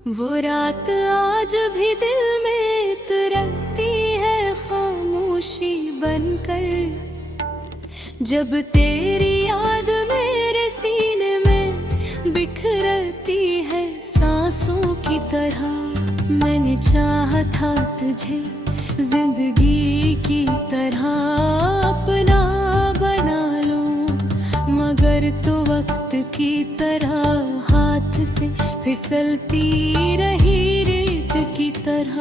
वो रात आज भी दिल में तरसती है खामोशी बनकर, जब तेरी याद मेरे सीने में बिखरती है सांसों की तरह। मैंने चाहा था तुझे जिंदगी की तरह अपना बना लूं, मगर तो वक्त की तरह हाथ से फिसलती रही रेत की तरह।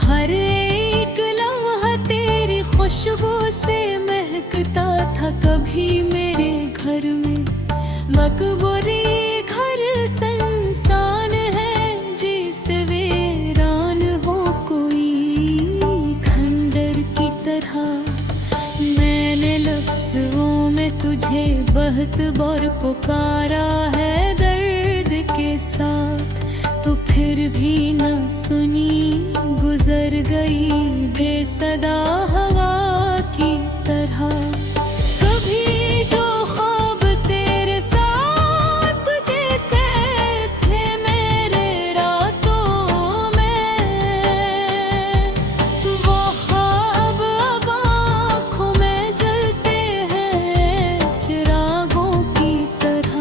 हर एक लम्हा तेरी खुशबू से महकता था कभी मेरे घर में। मकबूरी घर संसान है जिसे वीरान हो कोई खंडर की तरह। मैंने लफ्ज़ों में तुझे बहुत बार पुकारा है दर्द के साथ, तो फिर भी न सुनी, गुजर गई बेसदा हवा की तरह। कभी जो ख्वाब तेरे साथ देखते थे मेरे रातों में, वो ख्वाब अब आँखों में जलते हैं चिरागों की तरह।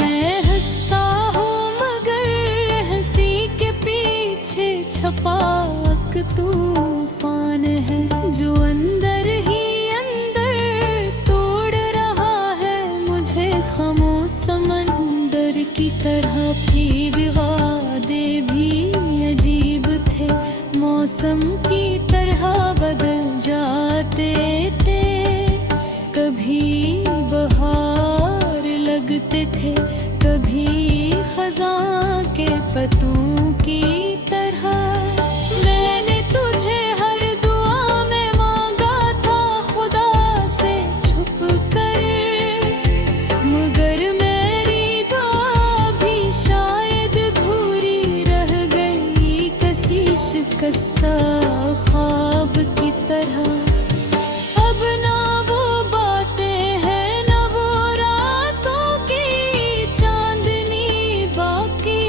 मैं हंसता हूँ मगर हंसी के पीछे छपा एक तूफान है, जो अंदर ही अंदर तोड़ रहा है मुझे खामोश समंदर की तरह। भी वादे भी अजीब थे, मौसम की तरह बदल जाते थे। कभी बहार लगते थे, कभी खज़ां के पत्तों की तरह। मैंने तुझे हर दुआ में मांगा था खुदा से छुप कर, मगर मेरी दुआ भी शायद अधूरी रह गई किसी शिकस्ता ख्वाब की तरह। अब ना वो बातें हैं ना वो रातों की चांदनी बाकी,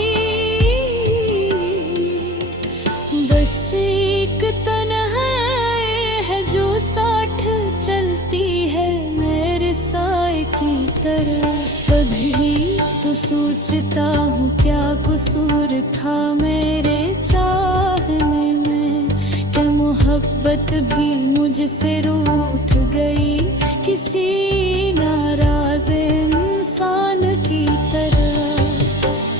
बस एक तन्हाई है जो साथ चलती है मेरे साए की तरह। कभी तो सोचता हूँ क्या कसूर था मेरे चाहने में, क्या मोहब्बत भी मुझसे रूठ गई किसी नाराज इंसान की तरह।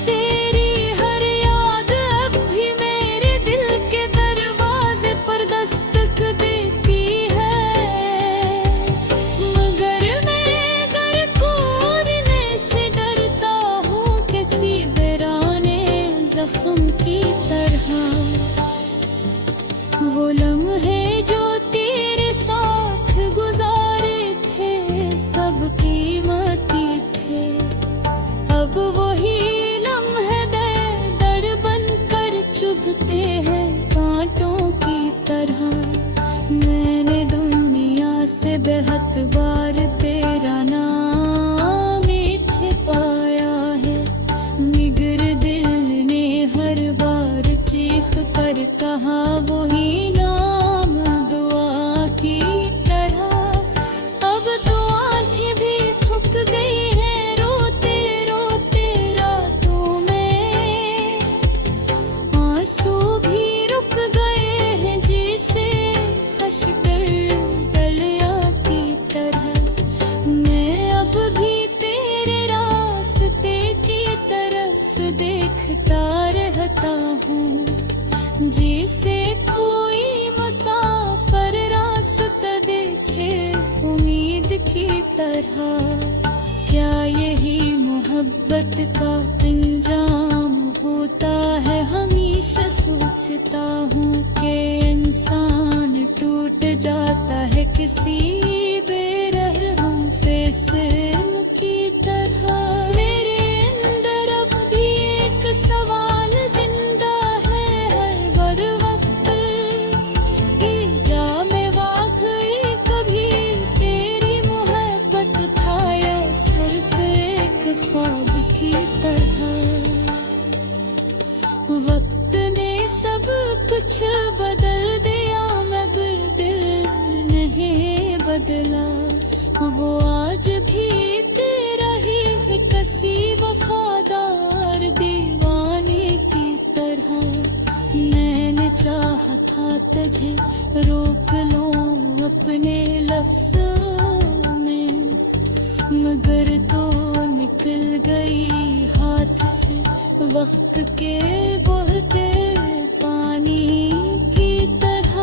तेरी हर याद अब भी मेरे दिल के दरवाजे पर दस्तक देती है, मगर मैं घर को उड़ने से डरता हूँ किसी वीराने जख्म की तरह। वो लम्हे जो तेरे साथ गुजारे थे सब कीमती थे, अब वही लम्हे दर्द बनकर चुभते हैं कांटों की तरह। मैंने दुनिया से बेहद बार तेरा नाम छिपाया है, निगर दिल ने हर बार चीख कर कहा वही नाम दुआ की तरह। अब तो आँखें भी थक गई हैं रोते रोते रातों में, आंसू भी रुक गए हैं जैसे खशकर दरिया की तरह। मैं अब भी तेरे रास्ते की तरफ देखता रहता हूँ, जिसे कोई मुसाफिर रास्ता देखे उम्मीद की तरह। क्या यही मोहब्बत का अंजाम होता है? हमेशा सोचता हूँ कि इंसान टूट जाता है किसी बेरहम फिल्म की तरह। मेरे अंदर अब भी एक सवाल जिंदा है हर वक्त, कि क्या मैं वाकई कभी तेरी मोहब्बत था या सिर्फ एक ख्वाब की तरह। आज भी तेरा ही है कसी वफादार दीवाने की तरह। मैंने चाहा था तुझे रोक लूं अपने लफ्ज़ों में, मगर तो निकल गई हाथ से वक्त के बहते पानी की तरह।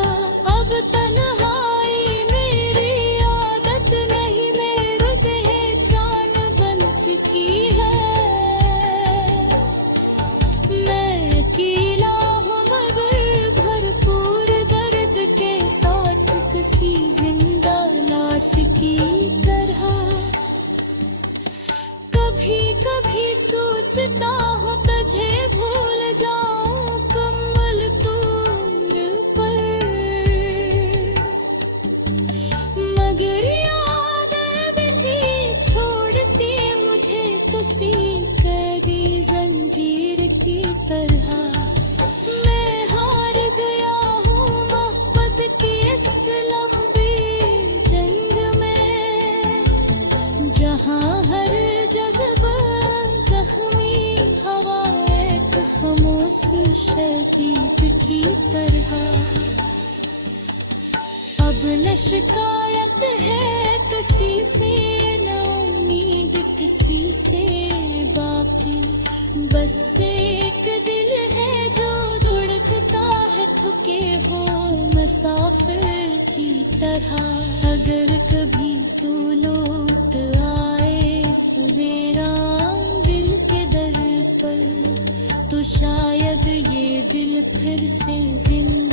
अब तन्हाई मेरी आदत नहीं, मेरी पहचान बन चुकी है। मैं अकेला हूँ मगर भरपूर दर्द के साथ किसी जिंदा लाश की तरह। कभी कभी सोचता हूँ तुझे भूल जाऊं कम्बल तूर पर, मगर यादें भी नहीं छोड़ती मुझे किसी कैदी जंजीर की तरह। मैं हार गया हूँ मोहब्बत की इस लंबी जंग में, जहाँ हर जज्बा जख्मी हवा एक खामोश शहीद की तरह। अब न शिकायत है किसी से, न उम्मीद किसी से बाकी, बस एक दिल है जो धड़कता है थके हो मुसाफिर की तरह। अगर कभी तू लौट आए सवेरा दिल के दर पर, तो शायद ये दिल फिर से जिंदा